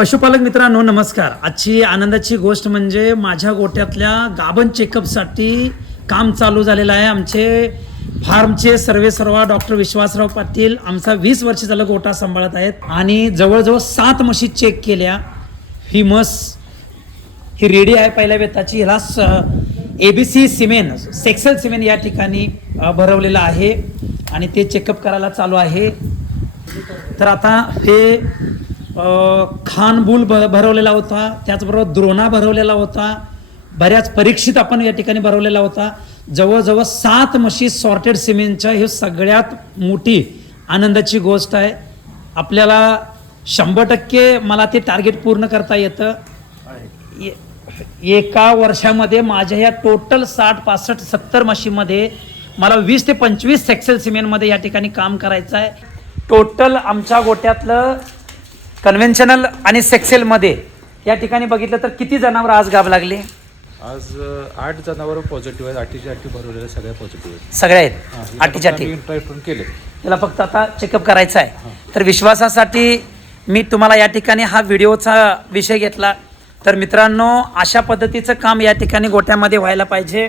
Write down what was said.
पशुपालक मित्रांनो नमस्कार. आजची आनंदाची गोष्ट म्हणजे माझ्या गोट्यातल्या गाभण चेकअपसाठी काम चालू झालेलं आहे. आमचे फार्मचे सर्वे सर्वा डॉक्टर विश्वासराव पाटील आमचा वीस वर्ष झालं गोटा सांभाळत आहेत आणि जवळजवळ सात म्हशी चेक केल्या. ही म्हस ही रेडी आहे पहिल्या वेताची ह्याला ए बी सी सिमेन सेक्सेल सिमेन या ठिकाणी भरवलेलं आहे आणि ते चेकअप करायला चालू आहे. तर आता हे खानबुल भ भरवलेला होता त्याचबरोबर द्रोणा भरवलेला होता बऱ्याच परीक्षित आपण या ठिकाणी भरवलेला होता. जवळजवळ सात म्हशी सॉर्टेड सिमेंटच्या हे सगळ्यात मोठी आनंदाची गोष्ट आहे. आपल्याला शंभर टक्के मला ते टार्गेट पूर्ण करता येतं. एका वर्षामध्ये माझ्या या टोटल साठ पासष्ट सत्तर म्हशीमध्ये मला वीस ते पंचवीस सेक्सेल सिमेंटमध्ये या ठिकाणी काम करायचं आहे. टोटल आमच्या गोट्यातलं कन्व्हेन्शनल आणि सेक्सेलमध्ये या ठिकाणी बघितलं तर किती जनावर आज गाब लागले? आज अ, आठ जनावर पॉझिटिव्ह आहेत आठीच्या आठी भरवलेल्या सगळ्या पॉझिटिव्ह आहेत. सगळ्या हा, आहेत आठीच्या आठी. आम्ही केले. त्याला फक्त आता चेकअप करायचा आहे. तर विश्वासासाठी मी तुम्हाला या ठिकाणी हा व्हिडिओचा विषय घेतला. तर मित्रांनो अशा पद्धतीचं काम या ठिकाणी गोट्यामध्ये व्हायला पाहिजे.